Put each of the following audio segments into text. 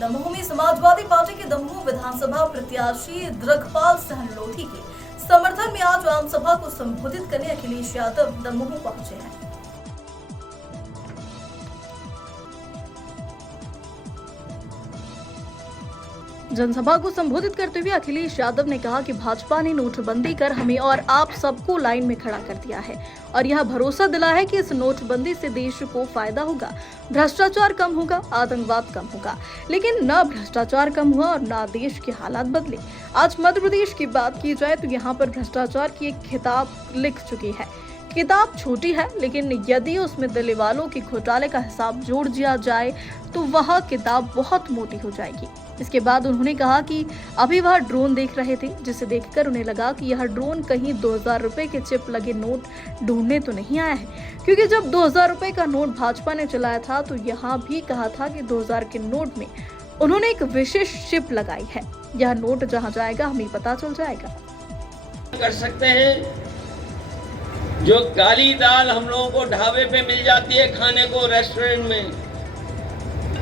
दमोह में समाजवादी पार्टी के दमोह विधानसभा प्रत्याशी द्रगपाल सहनलोधी के समर्थन में आज आम सभा को संबोधित करने अखिलेश यादव दमोह पहुंचे हैं। जनसभा को संबोधित करते हुए अखिलेश यादव ने कहा कि भाजपा ने नोटबंदी कर हमें और आप सबको लाइन में खड़ा कर दिया है और यह भरोसा दिला है कि इस नोटबंदी से देश को फायदा होगा, भ्रष्टाचार कम होगा, आतंकवाद कम होगा। लेकिन न भ्रष्टाचार कम हुआ और न देश के हालात बदले। आज मध्य प्रदेश की बात की जाए तो यहाँ पर भ्रष्टाचार की एक किताब लिख चुकी है। किताब छोटी है, लेकिन यदि उसमें दिल्ली वालों के घोटाले का हिसाब जोड़ दिया जाए तो वह किताब बहुत मोटी हो जाएगी। इसके बाद उन्होंने कहा कि अभी वह ड्रोन देख रहे थे, जिसे देखकर उन्हें लगा कि यह ड्रोन कहीं 2000 रुपए के चिप लगे नोट ढूंढने तो नहीं आया है, क्योंकि जब 2000 रुपए का नोट भाजपा ने चलाया था तो यहाँ भी कहा था कि 2000 के नोट में उन्होंने एक विशेष चिप लगाई है। यह नोट जहाँ जाएगा हमें पता चल जाएगा। कर सकते हैं जो काली दाल हम लोगों को ढाबे पे मिल जाती है खाने को रेस्टोरेंट में,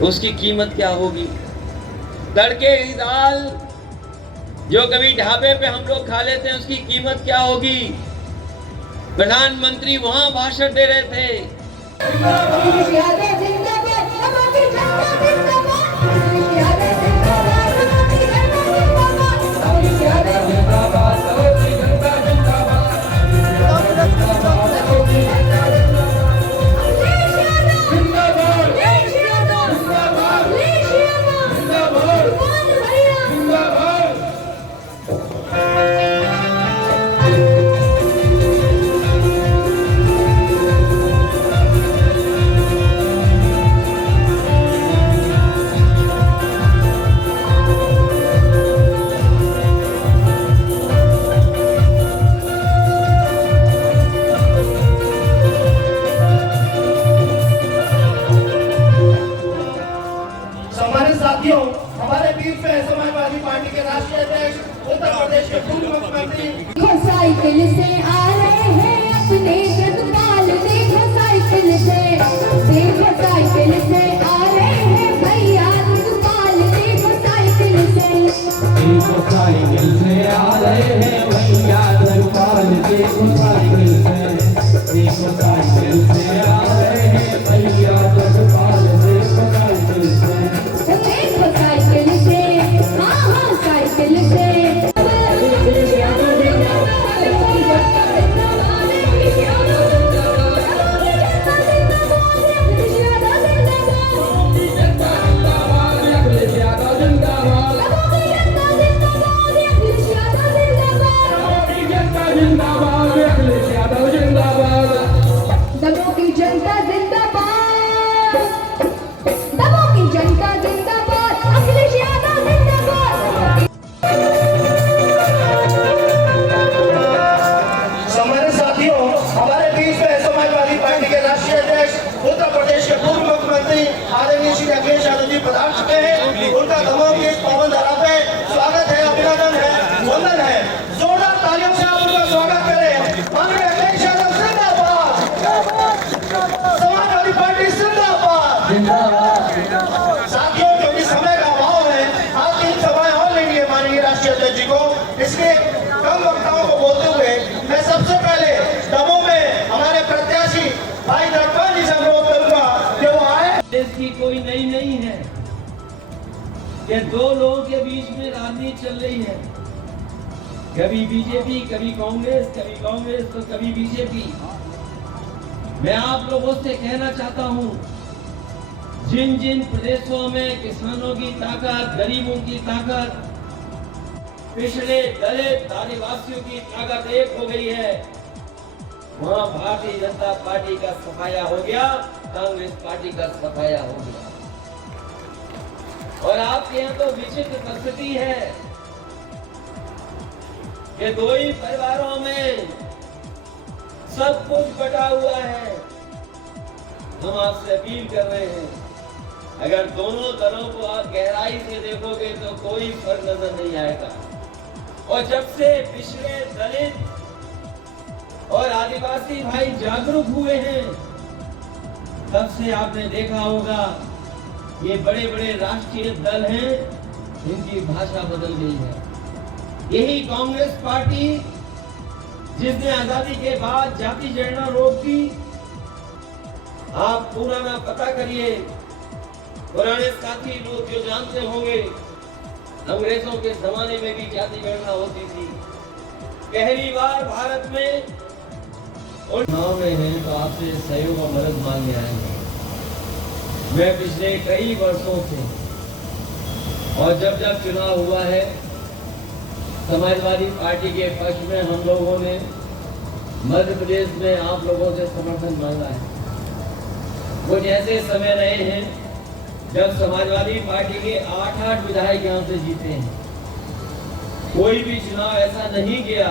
उसकी कीमत क्या होगी? तड़के की दाल जो कभी ढाबे पे हम लोग खा लेते हैं, उसकी कीमत क्या होगी? प्रधानमंत्री वहां भाषण दे रहे थे। हमारे बीच में समाजवादी पार्टी के राष्ट्रीय अध्यक्ष उत्तर प्रदेश के पूर्व मुख्यमंत्री साइकिल से आ रहे हैं अपने प्रतिपाल, देखो साइकिल से आ रहे हैं भैया प्रतिपाल, देखो साइकिल से आ रहे हैं भैया प्रतिपाल, देखो साइकिल से आ रहे हैं भैया प्रतिपाल, देखो साइकिल से। अखिलेश यादव जी पधार चुके हैं। उनका दमोह की इस पावन धरा पे स्वागत है, अभिनंदन है, वंदन है। जोरदार तालियों से आप उनका स्वागत करें। माननीय अखिलेश यादव जिंदाबाद, समाजवादी पार्टी जिंदाबाद। साथियों, क्योंकि समय का अभाव है, आज तीन सभाएं और लेनी है माननीय राष्ट्रीय अध्यक्ष जी को, इसलिए कम वक्ताओं को बोलते हुए मैं सबसे पहले दमोह में हमारे प्रत्याशी भाई द्रगपाल जी से अनुरोध करूंगा कि वो आए। देश की कोई नई नहीं है कि दो लोगों के बीच में राजनीति चल रही है, कभी बीजेपी, कभी कांग्रेस तो कभी बीजेपी। मैं आप लोगों से कहना चाहता हूं, जिन जिन प्रदेशों में किसानों की ताकत, गरीबों की ताकत, पिछड़े दलित आदिवासियों की ताकत एक हो गई है, वहां भारतीय जनता पार्टी का सफाया हो गया, कांग्रेस पार्टी का सफाया हो गया। और आपके यहाँ तो विचित्र परिस्थिति है कि दो ही परिवारों में सब कुछ बटा हुआ है। हम आपसे अपील कर रहे हैं, अगर दोनों दलों को आप गहराई से देखोगे तो कोई फर्क नजर नहीं आएगा। और जब से पिछड़े दलित और आदिवासी भाई जागरूक हुए हैं, तब से आपने देखा होगा ये बड़े बड़े राष्ट्रीय दल हैं, इनकी भाषा बदल गई है। यही कांग्रेस पार्टी जिसने आजादी के बाद जाति जनगणना रोक दी, आप पुराना पता करिए, पुराने साथी लोग जो जानते होंगे, अंग्रेजों के जमाने में भी जाति गणना होती थी। पहली बार भारत में चुनाव में है तो आपसे सहयोग और मदद मांगने आए हैं। मैं पिछले कई वर्षों से और जब जब चुनाव हुआ है, समाजवादी पार्टी के पक्ष में हम लोगों ने मध्य प्रदेश में आप लोगों से समर्थन मांगा है। कुछ ऐसे समय रहे हैं जब समाजवादी पार्टी के 8-8 विधायक यहाँ से जीते हैं। कोई भी चुनाव ऐसा नहीं गया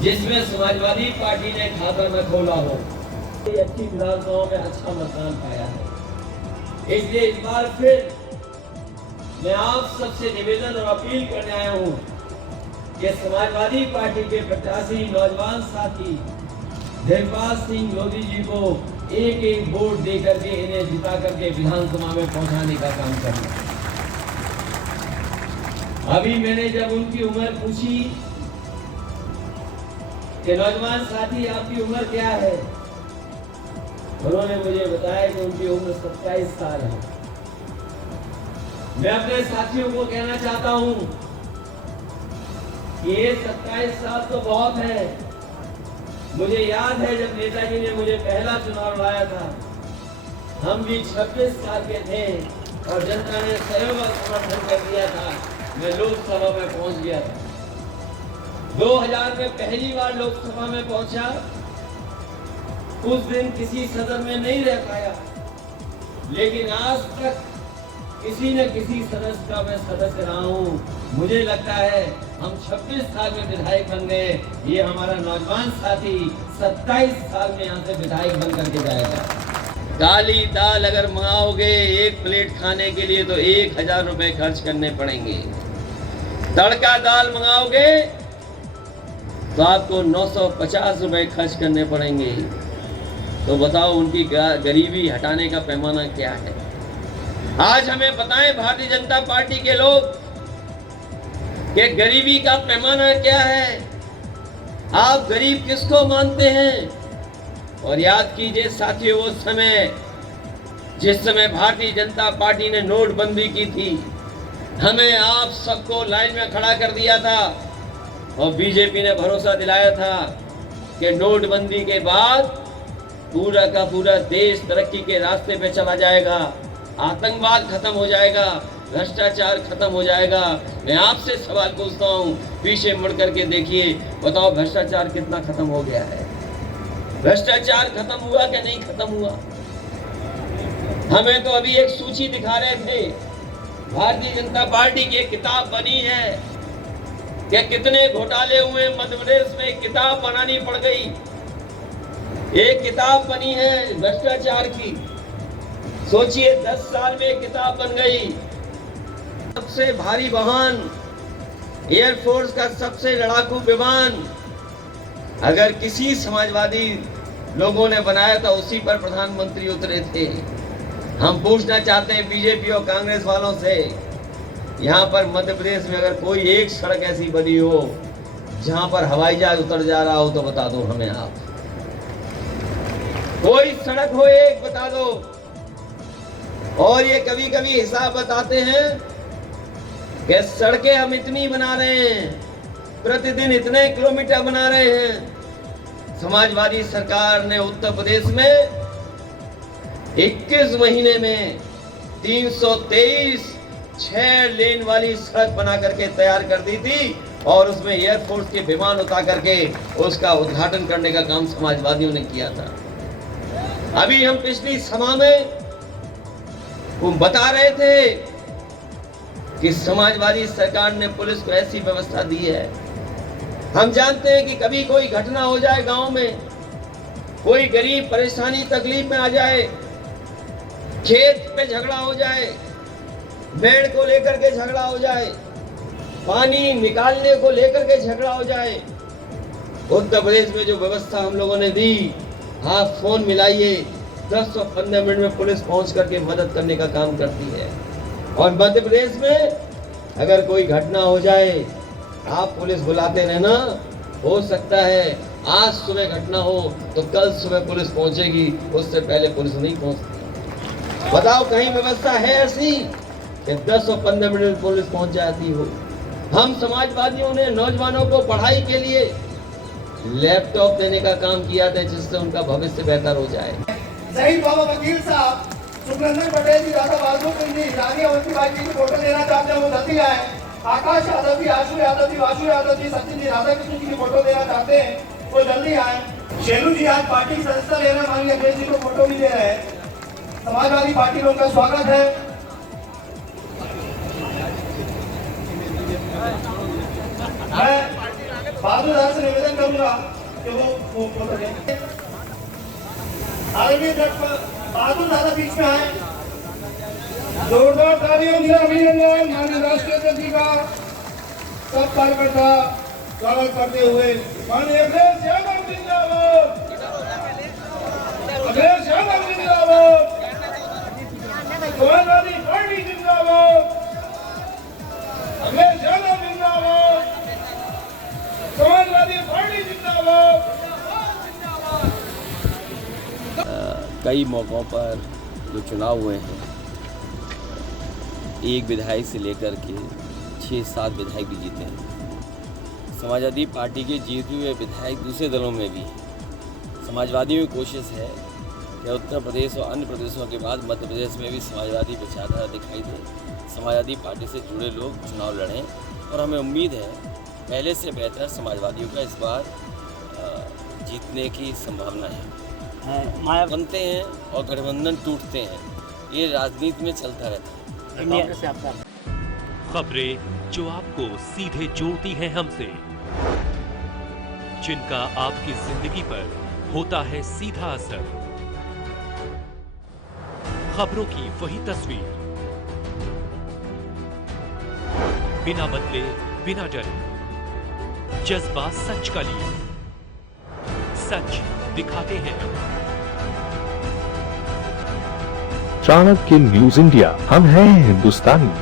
जिसमें समाजवादी पार्टी ने खाता न खोला हो। अच्छी विधानसभाओं में अच्छा मतदान पाया है। इसलिए इस बार फिर मैं आप सबसे निवेदन और अपील करने आया हूं कि समाजवादी पार्टी के प्रत्याशी नौजवान साथी धर्मपाल सिंह लोधी जी को एक वोट दे करके इन्हें जिता करके विधानसभा में पहुंचाने का काम करना। अभी मैंने जब उनकी उम्र पूछी कि नौजवान साथी आपकी उम्र क्या है, उन्होंने मुझे बताया कि उनकी उम्र 27 साल है। मैं अपने साथियों को कहना चाहता हूं कि ये 27 साल तो बहुत है। मुझे याद है जब नेताजी ने मुझे पहला चुनाव लड़ाया था, हम भी 26 साल के थे और जनता ने सहयोग और समर्थन कर दिया था। मैं लोकसभा में पहुंच गया था। 2000 में पहली बार लोकसभा में पहुंचा। उस दिन किसी सदन में नहीं रह पाया, लेकिन आज तक किसी न किसी सदस्य का मैं सदस्य रहा हूं। मुझे लगता है हम 26 साल में विधायक बन गए। ये हमारा नौजवान साथी 27 साल में यहाँ से विधायक बन करके जाएगा। काली दाल अगर मंगाओगे एक प्लेट खाने के लिए तो 1000 रुपए खर्च करने पड़ेंगे। तड़का दाल मंगाओगे तो आपको 950 रुपए खर्च करने पड़ेंगे। तो बताओ उनकी गरीबी हटाने का पैमाना क्या है? आज हमें बताएं भारतीय जनता पार्टी के लोग कि गरीबी का पैमाना क्या है। आप गरीब किसको मानते हैं? और याद कीजिए साथियों, वो समय जिस समय भारतीय जनता पार्टी ने नोटबंदी की थी, हमें आप सबको लाइन में खड़ा कर दिया था और बीजेपी ने भरोसा दिलाया था कि नोटबंदी के बाद पूरा का पूरा देश तरक्की के रास्ते पे चला जाएगा, आतंकवाद खत्म हो जाएगा, भ्रष्टाचार खत्म हो जाएगा। मैं आपसे सवाल पूछता हूँ, पीछे मुड़ करके देखिए, बताओ भ्रष्टाचार कितना खत्म हो गया है? भ्रष्टाचार खत्म हुआ कि नहीं खत्म हुआ? हमें तो अभी एक सूची दिखा रहे थे, भारतीय जनता पार्टी की एक किताब बनी है कि कितने घोटाले हुए मध्य प्रदेश में, किताब बनानी पड़ गई। एक किताब बनी है भ्रष्टाचार की। सोचिए 10 साल में किताब बन गई। सबसे भारी वाहन, एयरफोर्स का सबसे लड़ाकू विमान अगर किसी समाजवादी लोगों ने बनाया था, उसी पर प्रधानमंत्री उतरे थे। हम पूछना चाहते हैं बीजेपी और कांग्रेस वालों से, यहाँ पर मध्य प्रदेश में अगर कोई एक सड़क ऐसी बनी हो जहां पर हवाई जहाज उतर जा रहा हो तो बता दो हमें आप। कोई सड़क हो एक बता दो। और ये कभी कभी हिसाब बताते हैं कि सड़कें हम इतनी बना रहे हैं, प्रतिदिन इतने किलोमीटर बना रहे हैं। समाजवादी सरकार ने उत्तर प्रदेश में 21 महीने में 323 6 लेन वाली सड़क बना करके तैयार कर दी थी और उसमें एयरफोर्स के विमान उतार करके उसका उद्घाटन करने का काम समाजवादियों ने किया था। अभी हम पिछली सभा में बता रहे थे कि समाजवादी सरकार ने पुलिस को ऐसी व्यवस्था दी है। हम जानते हैं कि कभी कोई घटना हो जाए गांव में, कोई गरीब परेशानी तकलीफ में आ जाए, खेत पे झगड़ा हो जाए, भेड़ को लेकर के झगड़ा हो जाए, पानी निकालने को लेकर के झगड़ा हो जाए, उत्तर प्रदेश में जो व्यवस्था हम लोगों ने दी, आप फोन मिलाइए, 10 और 15 मिनट में पुलिस पहुंच करके मदद करने का काम करती है। और मध्य प्रदेश में अगर कोई घटना हो जाए, आप पुलिस बुलाते रहना, हो सकता है आज सुबह घटना हो तो कल सुबह पुलिस पहुंचेगी, उससे पहले पुलिस नहीं पहुंचती। बताओ कहीं व्यवस्था है ऐसी कि 10 और 15 मिनट में पुलिस पहुंच जाती हो? हम समाजवादियों ने नौजवानों को पढ़ाई के लिए लैपटॉप देने का काम किया था, जिससे उनका भविष्य बेहतर हो जाए। शहीद बाबा वकील साहब, सुखनंदन पटेल जी, राधा बहादुर सिंह जी, रानी अवंतीबाई जी की फोटो लेना चाहते हैं, वो जल्दी आए। आकाश यादव जी, आशु यादव जी, वासु यादव जी, सचिन जी, राधा कृष्ण जी की फोटो लेना चाहते हैं, वो जल्दी आए। शेरू जी आज पार्टी की सदस्यता लेना, माननीय अखिलेश जी को फोटो भी दे रहे हैं। समाजवादी पार्टी में उनका स्वागत है। मैं बहादुर दादा से निवेदन करूंगा कि वो फोटो लें। आदरणीय बहादुर दादा बीच में आए। जोरदार तालियों से अभिनंदन माननीय राष्ट्रीय अध्यक्ष जी का सब कार्यकर्ता स्वागत करते हुए माननीय अखिलेश यादव जिंदाबाद, अखिलेश यादव जिंदाबाद, समाजवादी पार्टी जिंदाबाद, अखिलेश यादव जिंदाबाद, समाजवादी पार्टी जिंदाबाद। कई मौक़ों पर जो चुनाव हुए हैं, एक विधायक से लेकर के 6-7 विधायक भी जीते हैं। समाजवादी पार्टी के जीते हुए विधायक दूसरे दलों में भी हैं। समाजवादियों की कोशिश है कि उत्तर प्रदेश और अन्य प्रदेशों के बाद मध्य प्रदेश में भी समाजवादी विचारधारा दिखाई दे, समाजवादी पार्टी से जुड़े लोग चुनाव लड़ें, और हमें उम्मीद है पहले से बेहतर समाजवादियों का इस बार जीतने की संभावना है। बनते हैं और गठबंधन टूटते हैं, ये राजनीति में चलता रहता है। खबरें जो आपको सीधे जोड़ती हैं हमसे, जिनका आपकी जिंदगी पर होता है सीधा असर, खबरों की वही तस्वीर, बिना बदले बिना डरे, जज्बा सच का लिए, सच दिखाते हैं। चाणक्य न्यूज इंडिया, हम हैं हिंदुस्तानी।